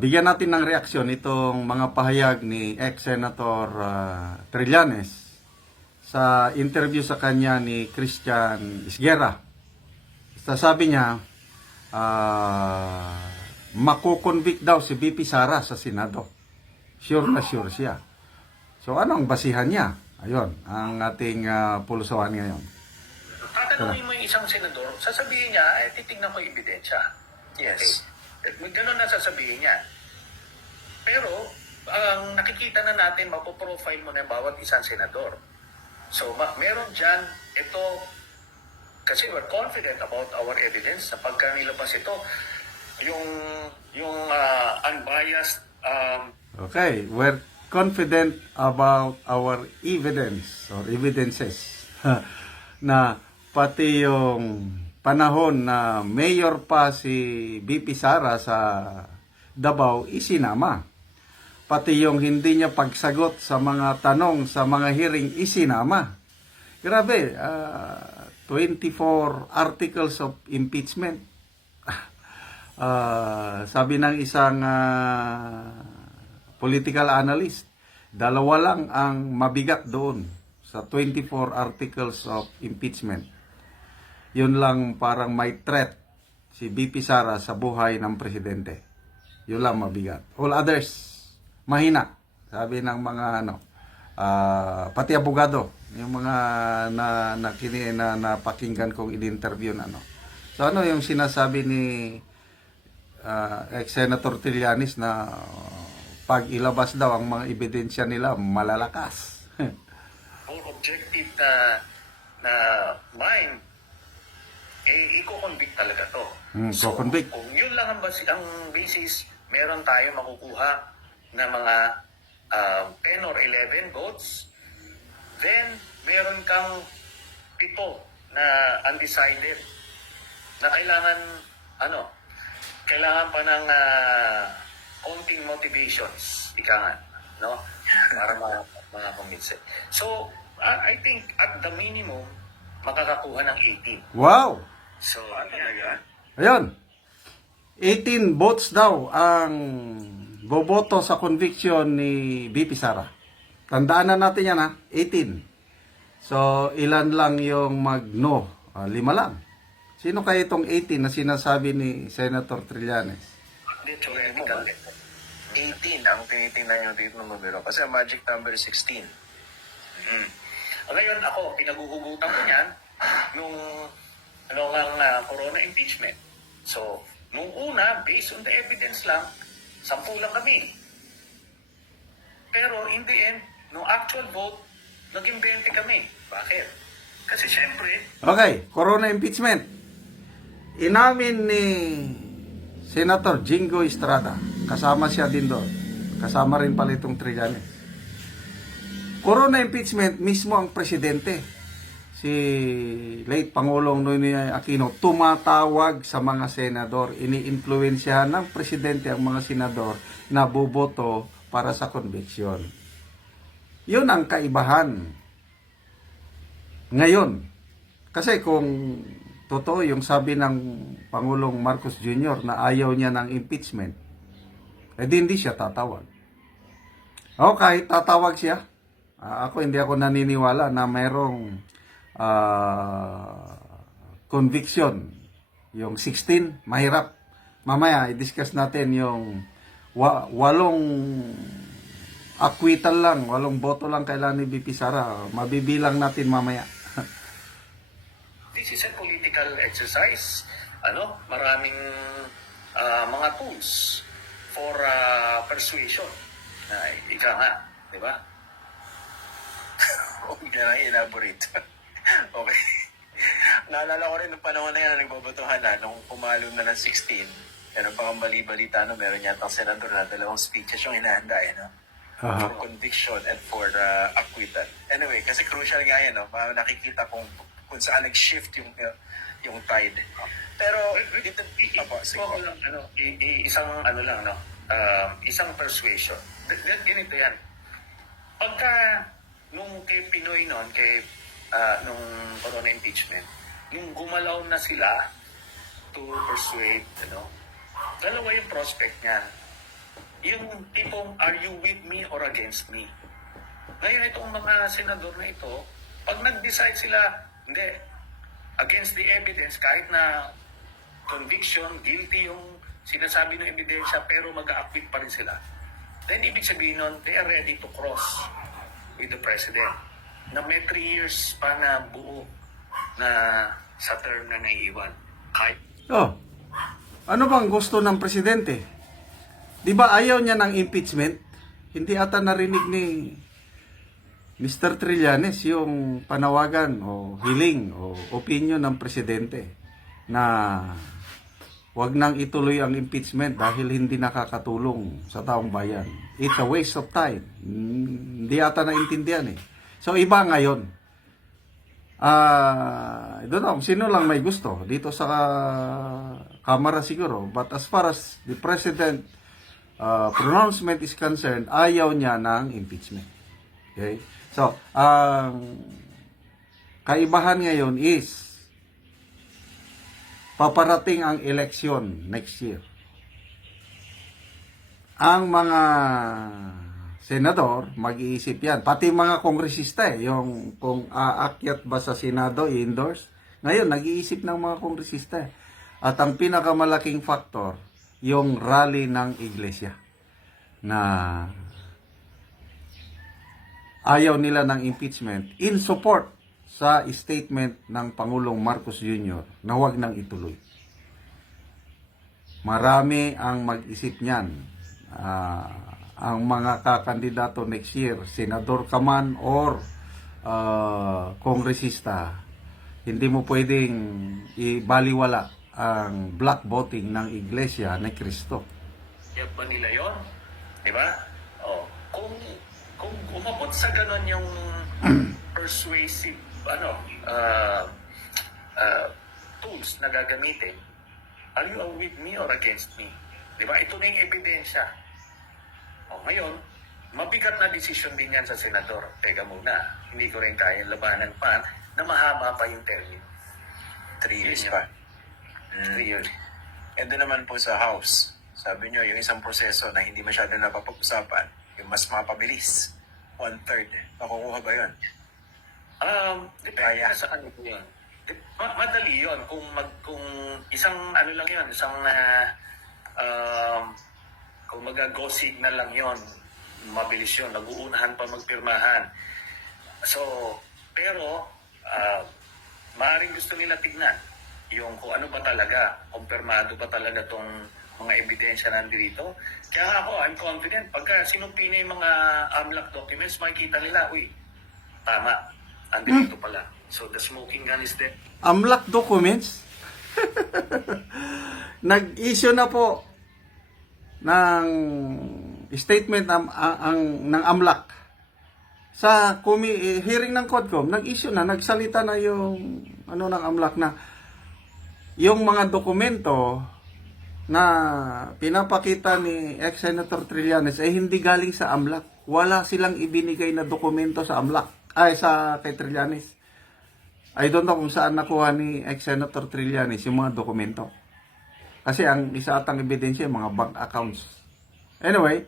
Bigyan natin ng reaksyon itong mga pahayag ni ex-senator Trillanes sa interview sa kanya ni Christian Isguera. Sabi niya, makukonvict daw si BP Sara sa Senado. Sure na sure siya. So ano ang basihan niya? Ayun, ang ating pulusawan ngayon. Tatanungin mo yung isang senador, sasabihin niya, titignan ko yung ebidensya. Yes. Ganun na sasabihin niya. Pero, ang nakikita na natin, mapoprofile mo na bawat isang senador. So, meron dyan, ito, kasi we're confident about our evidence sa pagkanilabas ito. Yung unbiased... Okay, we're confident about our evidence or evidences na pati yung panahon na mayor pa si BP Sara sa Davao isinama. Pati yung hindi niya pagsagot sa mga tanong sa mga hearing isinama. Grabe, 24 articles of impeachment. Sabi ng isang political analyst, dalawa lang ang mabigat doon sa 24 articles of impeachment. Yun lang parang may threat si BP Sara sa buhay ng presidente. Yun lang mabigat. All others, mahina. Sabi ng mga pati abogado, yung mga napakinggan kong in-interview na So ano yung sinasabi ni ex-senator Trillanes na pag ilabas daw ang mga ebidensya nila malalakas. Ang objective na mind, i-convict talaga to. So, convict. kung yun lang ang basis, meron tayo makukuha na mga 10 or 11 votes, then meron kang 7 na undecided na kailangan pa ng konting motivations, ika nga, no? Para makakumbinse. So, I think at the minimum, makakakuha ng 18. Wow! So, talaga? Ayun. 18 votes daw ang boboto sa conviction ni BP Sara. Tandaan na natin yan 18. So, ilan lang yung mag-no? 5 lang. Sino kaya itong 18 na sinasabi ni Senator Trillanes? Hindi, theoretical. 18 ang tinitingnan nyo dito ng numero. Kasi ang magic number is 16. Ngayon ako, pinaguhugutan ko niyan nung corona impeachment. So, nung una, based on the evidence lang, 10 lang kami. Pero in the end, nung actual vote, naging 20 kami. Bakit? Kasi syempre... Okay, corona impeachment. Inamin ni Senator Jingo Estrada, kasama siya din doon. Kasama rin pala itong Trillanes. Corona impeachment, mismo ang presidente, si late Pangulong Noynoy Aquino, tumatawag sa mga senador. Ini-influensyahan ng presidente ang mga senador na boboto para sa conviction. Yun ang kaibahan. Ngayon, kasi kung totoo yung sabi ng Pangulong Marcos Jr. na ayaw niya ng impeachment, hindi siya tatawag. O kahit tatawag siya, hindi ako naniniwala na mayroong conviction. Yung 16, mahirap. Mamaya, i-discuss natin yung 8 acquittal lang, 8 boto lang kailangan ni BP Sara. Mabibilang natin mamaya. This is a political exercise. Maraming mga tools for persuasion. Ika nga, di ba? Huwag na i-elaborate. Okay. Naalala ko rin nung panahon na yan na nagbobotohan na nung pumalo na ng 16. Meron pa kang bali-balita meron yatang senador na 2 speeches yung inahanda for conviction and for acquittal. Anyway, kasi crucial nga yan, nakikita kung saan nag-shift yung tide. Pero dito isang persuasion. Ganito yan. Pagka nung kay Pinoy noon, nung corona impeachment, yung gumalaw na sila to persuade, dalawa yung prospect niyan. Yung tipong, are you with me or against me? Ngayon, itong mga senador na ito, pag nag-decide sila, hindi, against the evidence, kahit na conviction, guilty yung sinasabi ng ebidensya, pero mag-a-acquit pa rin sila, then ibig sabihin nun, they are ready to cross with the President. Na may 3 years pa na buo na sa term na naiiwan. Kahit Oh, ano bang gusto ng presidente? Di ba ayaw niya ng impeachment? Hindi ata narinig ni Mr. Trillanes yung panawagan o hiling o opinion ng presidente na wag nang ituloy ang impeachment dahil hindi nakakatulong sa taong bayan. It's a waste of time. Hindi ata naintindihan eh. So iba ngayon. I don't know, sino lang may gusto dito sa Kamara siguro. But as far as the President pronouncement is concerned, ayaw niya ng impeachment. Okay? So, ang kaibahan ngayon is paparating ang eleksyon next year. Ang mga senador, mag-iisip yan. Pati mga kongresista yung kung aakyat ba sa Senado, i-endorse. Ngayon, nag-iisip ng mga kongresista. At ang pinakamalaking factor, yung rally ng iglesia. Na ayaw nila ng impeachment in support sa statement ng Pangulong Marcos Jr. na huwag nang ituloy. Marami ang mag-isip niyan. Ang mga kakandidato next year, senador ka man or kongresista, hindi mo pwedeng ibaliwala ang black voting ng Iglesia ni Cristo. Yan ba nila yun? Di ba? Oh, kung umabot sa ganon yung persuasive tools na gagamitin, are you with me or against me? Di ba? Ito na yung ebidensya. O ngayon, mabigat na desisyon din yan sa senador. Teka muna, hindi ko rin kaya labanan pa na mahaba pa yung termine. 3 years Yun pa. 3 years. And then naman po sa House, sabi nyo, yung isang proseso na hindi masyado napapag-usapan, yung mas mapabilis, 1/3. Nakukuha ba yun? Depende Kaya. sa ano po yun. Madali yun. Kung isang ano lang yun, isang kung mag-go signal lang yun, mabilis yun. Nag-uunahan pa magpirmahan. So, pero, maaaring gusto nila tignan yung kung ano ba talaga, kumpirmado ba talaga tong mga ebidensya nandito. Kaya ako, I'm confident, pagka sinumpi na yung mga AMLAC documents, makikita nila, uy, tama, andito pala. So, the smoking gun is there. AMLAC documents? Nag-issue na po ng statement ng AMLAC sa hearing ng CODCOM. Nag-issue na, nagsalita na yung ng AMLAC na yung mga dokumento na pinapakita ni ex-Senator Trillanes ay hindi galing sa AMLAC. Wala silang ibinigay na dokumento sa AMLAC, kay Trillanes. I don't know kung saan nakuha ni ex-Senator Trillanes yung mga dokumento. Kasi ang isa atang ebidensya yung mga bank accounts. Anyway,